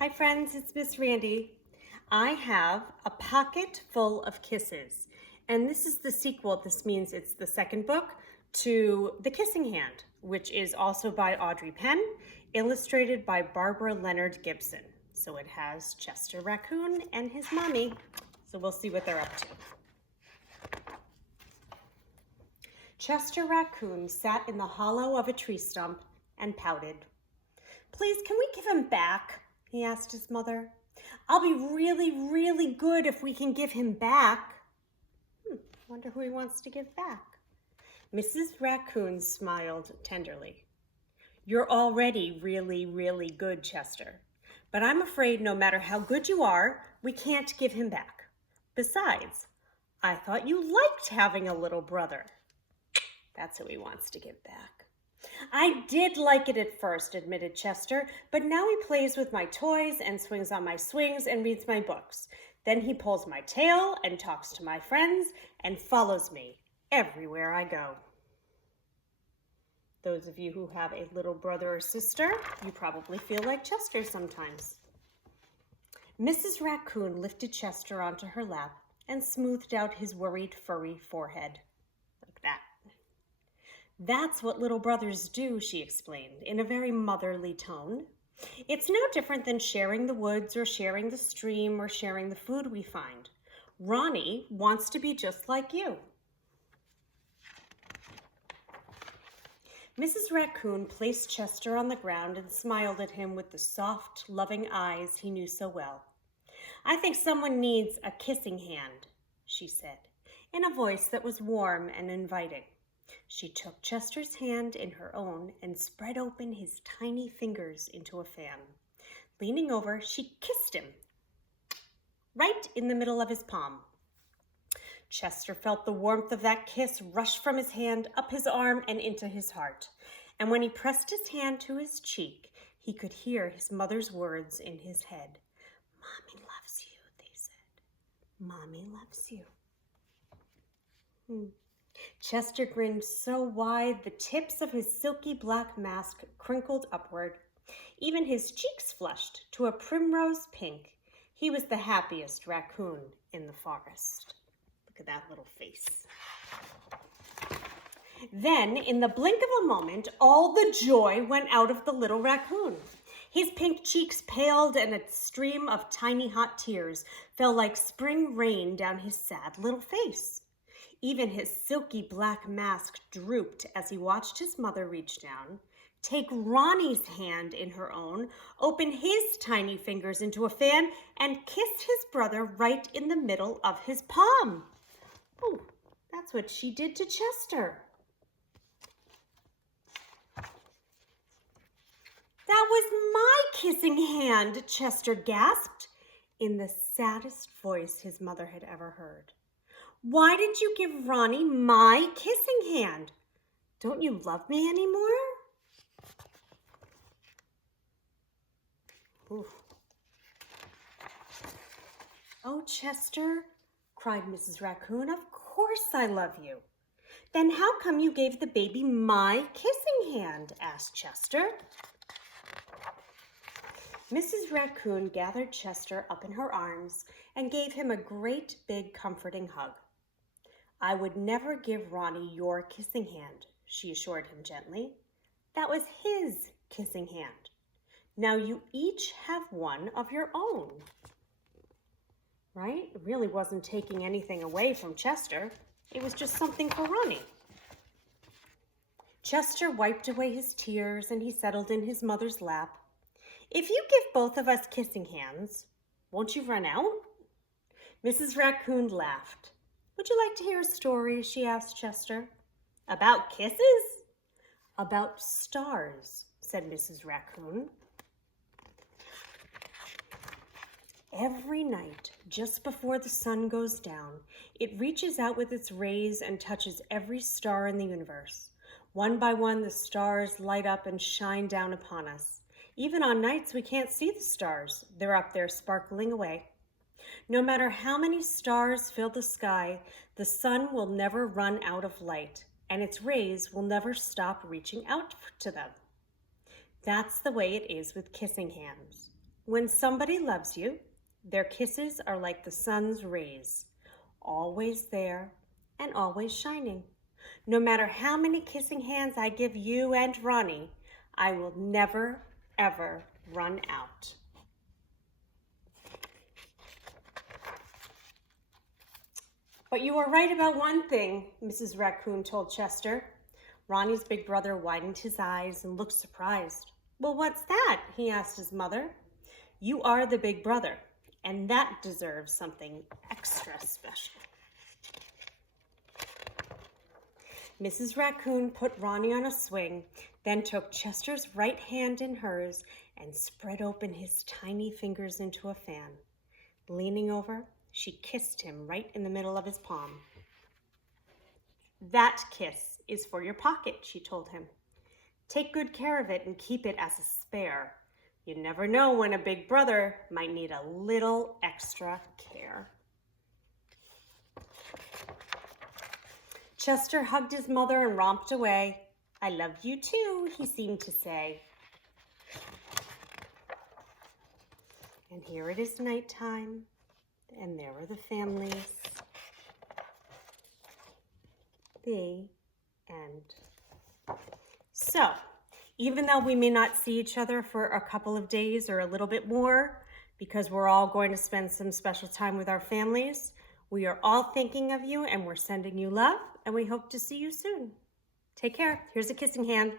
Hi friends, it's Miss Randi. I have a pocket full of kisses, and this is the sequel. This means it's the second book to The Kissing Hand, which is also by Audrey Penn, illustrated by Barbara Leonard Gibson. So it has Chester Raccoon and his mommy. So we'll see what they're up to. Chester Raccoon sat in the hollow of a tree stump and pouted. "Please, can we give him back?" he asked his mother. "I'll be really, really good if we can give him back." Wonder who he wants to give back. Mrs. Raccoon smiled tenderly. "You're already really, really good, Chester. But I'm afraid no matter how good you are, we can't give him back. Besides, I thought you liked having a little brother." That's who he wants to give back. "I did like it at first," admitted Chester, "but now he plays with my toys and swings on my swings and reads my books. Then he pulls my tail and talks to my friends and follows me everywhere I go." Those of you who have a little brother or sister, you probably feel like Chester sometimes. Mrs. Raccoon lifted Chester onto her lap and smoothed out his worried, furry forehead. Like that. "That's what little brothers do," she explained in a very motherly tone. "It's no different than sharing the woods or sharing the stream or sharing the food we find. Ronnie wants to be just like you." Mrs. Raccoon placed Chester on the ground and smiled at him with the soft, loving eyes he knew so well. "I think someone needs a kissing hand," she said, in a voice that was warm and inviting. She took Chester's hand in her own and spread open his tiny fingers into a fan. Leaning over, she kissed him right in the middle of his palm. Chester felt the warmth of that kiss rush from his hand, up his arm, and into his heart. And when he pressed his hand to his cheek, he could hear his mother's words in his head. "Mommy loves you," they said. "Mommy loves you." Chester grinned so wide the tips of his silky black mask crinkled upward. Even his cheeks flushed to a primrose pink. He was the happiest raccoon in the forest. Look at that little face. Then, in the blink of a moment, all the joy went out of the little raccoon. His pink cheeks paled and a stream of tiny hot tears fell like spring rain down his sad little face. Even his silky black mask drooped as he watched his mother reach down, take Ronnie's hand in her own, open his tiny fingers into a fan, and kiss his brother right in the middle of his palm. Oh, that's what she did to Chester. "That was my kissing hand," Chester gasped in the saddest voice his mother had ever heard. "Why did you give Ronnie my kissing hand? Don't you love me anymore?" Oof. "Oh, Chester," cried Mrs. Raccoon, "of course I love you." "Then how come you gave the baby my kissing hand?" asked Chester. Mrs. Raccoon gathered Chester up in her arms and gave him a great big comforting hug. "I would never give Ronnie your kissing hand," she assured him gently. "That was his kissing hand. Now you each have one of your own." Right? It really wasn't taking anything away from Chester. It was just something for Ronnie. Chester wiped away his tears and he settled in his mother's lap. "If you give both of us kissing hands, won't you run out?" Mrs. Raccoon laughed. "Would you like to hear a story?" she asked Chester. "About kisses?" "About stars," said Mrs. Raccoon. "Every night, just before the sun goes down, it reaches out with its rays and touches every star in the universe. One by one, the stars light up and shine down upon us. Even on nights we can't see the stars. They're up there sparkling away. No matter how many stars fill the sky, the sun will never run out of light, and its rays will never stop reaching out to them. That's the way it is with kissing hands. When somebody loves you, their kisses are like the sun's rays, always there and always shining. No matter how many kissing hands I give you and Ronnie, I will never, ever run out. But you are right about one thing, Mrs. Raccoon told Chester. Ronnie's big brother widened his eyes and looked surprised. Well, what's that? He asked his mother. You are the big brother, and that deserves something extra special. Mrs. Raccoon put Ronnie on a swing, then took Chester's right hand in hers and spread open his tiny fingers into a fan. Leaning over, she kissed him right in the middle of his palm. That kiss is for your pocket, she told him. Take good care of it and keep it as a spare. You never know when a big brother might need a little extra care. Chester hugged his mother and romped away. I love you too, he seemed to say. And here it is nighttime, and there are the families. The end. So, even though we may not see each other for a couple of days or a little bit more, because we're all going to spend some special time with our families, we are all thinking of you and we're sending you love, and we hope to see you soon. Take care. Here's a kissing hand.